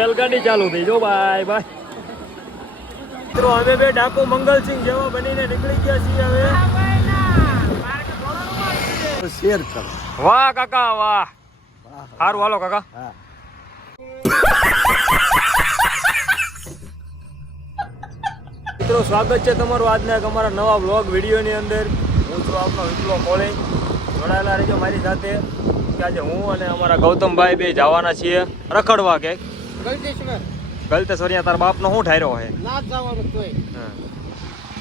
રેલગાડી ચાલુ થઈ જો બાય બાય મિત્રો અમે બે ડાકુ મંગલસિંહ જેવા બનીને નીકળી ગયા છીએ હવે શેર કરો વાહ કાકા વાહ સારું હાલો કાકા હા મિત્રો સ્વાગત છે તમારું આજના એક અમારા નવા વ્લોગ વિડીયોની અંદર હું છું આપનો વિપ્લો કોળે જોડાયેલા રહેજો મારી સાથે કે આજે હું અને અમારા ગૌતમભાઈ બે જવાના છીએ રખડવા કે ગલતેશ્વર તારા બાપનો શું ઠાર્યો હે ના જવાનું તોય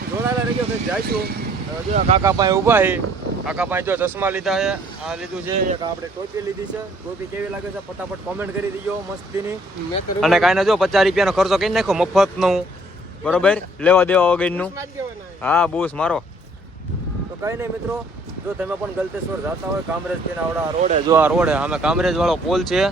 જોડાયેલા રહેજો કે જઈશું જો કાકા પાસે ઊભા છે કાકા પાસે જો ચશ્મા લીધા છે આ લીધું છે એક આપણે ટોપી લીધી છે ટોપી કેવી લાગે છે ફટાફટ કોમેન્ટ કરી દીજો મસ્તીની અને કાંઈ ના જો 50 રૂપિયાનો ખર્ચો કરી નાખો મફતનું બરોબર લેવા દેવા વગરનું હા બૂસ મારો તો કઈ નહીં મિત્રો જો તમે પણ ગલતેશ્વર જતા હોય કામરેજ થી આવડા રોડ જો આ રોડ અમે કામરેજ વાળો પોલ છે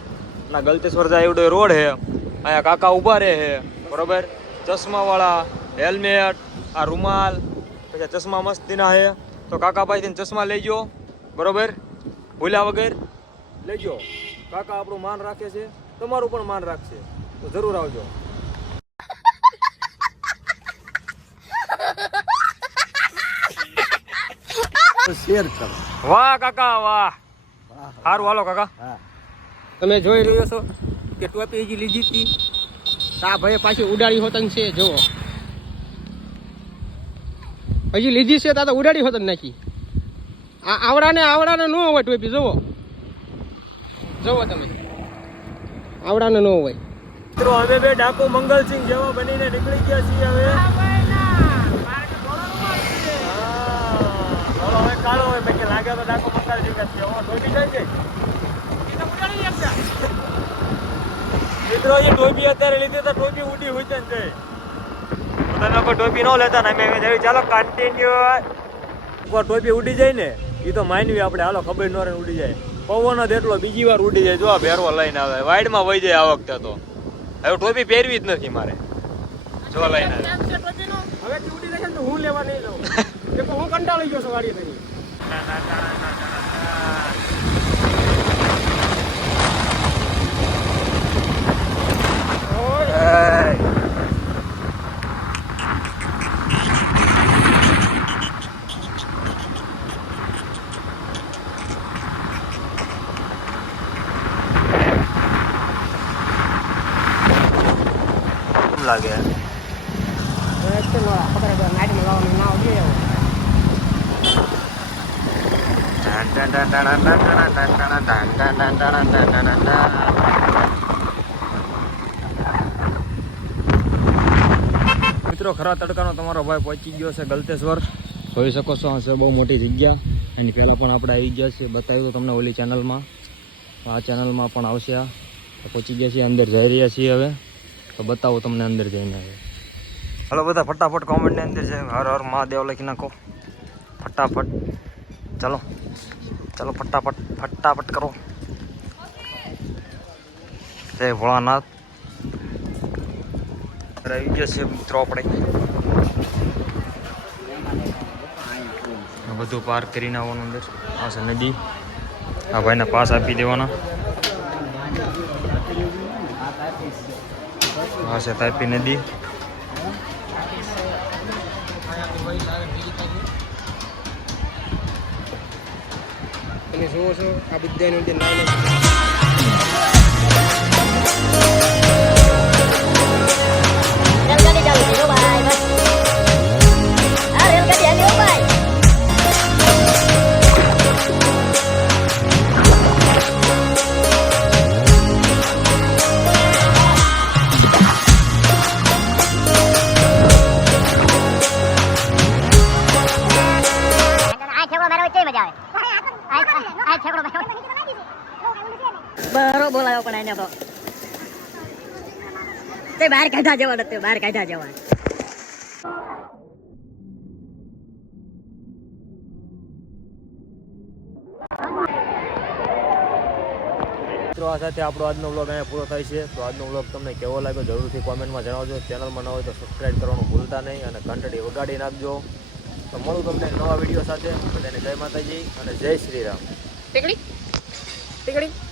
ના ગલતેશ્વર જાય એવડો રોડ છે અહીંયા કાકા ઊભા રહે છે બરોબર ચશ્મા વાળા હેલ્મેટ આ રૂમાલ પછી ચશ્મા મસ્તીના છે તો કાકા પાસેથી ચશ્મા લેજો બરોબર ભૂલ્યા વગર લેજો કાકા આપણું માન રાખે છે તમારું પણ માન રાખશે તો જરૂર આવજો શેર કરો વાહ કાકા વાહ સારું હાલો કાકા તમે જોઈ રહ્યો છો કે ટોપી હજી લીધી હતી આ ભાઈ પાછી ઉડાડી હોતન છે જોવો હજી લીધી છે તો ઉડાડી હોતન નાખી આ આવડાને ન હોય ટોપી જોવો જોવો તમે આવડાને ન હોય મિત્રો અમે બે ડાકુ મંગલસિંહ જેવા બનીને નીકળી ગયા છીએ હવે કાળો હોય કે લાગે તો ડાકો મંગલસિંહ જ છે ટોપી કઈ ગઈ મિત્રો એ ટોપી અત્યારે લીધી તો ટોપી ઉડી હોય છે ને તમે કોઈ ટોપી ન લેતા ને અમે ચાલો કન્ટિન્યુ ટોપી ઉડી જાય ને એ તો માનવી આપણે હાલો ખબર ન રહે ઉડી જાય પવન જ એટલો બીજી વાર ઉડી જાય જો આ ભેરવો લઈને આવે વાઇડમાં વહી જાય આ વખતે તો હવે ટોપી પહેરવી જ નથી મારે જો લઈને હવે ઉડી જાય તો હું લેવા નહીં લઉં હું કંટાળી ગયો છું ગાડી થઈ લાગે મિત્રો ખરા તડકાનો તમારો ભાઈ પહોંચી ગયો છે ગલતેશ્વર જોઈ શકો છો હશે બહુ મોટી જગ્યા એની પહેલાં પણ આપણે આવી ગયા છીએ બતાવ્યું તમને ઓલી ચેનલમાં આ ચેનલમાં પણ આવશે આ પહોંચી ગયા છીએ અંદર જઈ રહ્યા છીએ હવે તો બતાવો તમને અંદર જઈને હવે હલો બધા ફટાફટ કોમેન્ટની અંદર છે હર હર મહાદેવ લખી નાખો ફટાફટ ચાલો ચાલો ફટાફટ કરો જય ભોળાનાથ આવી ગયા છે મિત્રો આપણે બધું પાર્ક કરીને આવવાનું અંદર આ છે નદી આ ભાઈને પાસ આપી દેવાના આ છે તાપી નદી તમે જુઓ છો આ બધાનું જે નામ રેલગાડી ચાલુ છે ભાઈ આ રેલગાડી આવી ભાઈ બરો બોલાયો પણ એને તો તે બહાર કાઢા જવા નથી બહાર કાઢા જવા મિત્રો આ સાથે આપણો આજનો વ્લોગ અહીંયા પૂરો થાય છે તો આજનો વ્લોગ તમને કેવો લાગ્યો જરૂરથી કોમેન્ટમાં જણાવજો ચેનલમાં ન હોય તો સબસ્ક્રાઈબ કરવાનું ભૂલતા નહીં અને ઘંટડી વગાડી નાખજો તો મળું તમને નવા વિડીયો સાથે બધાને જય માતાજી અને જય શ્રી રામ ટીકડી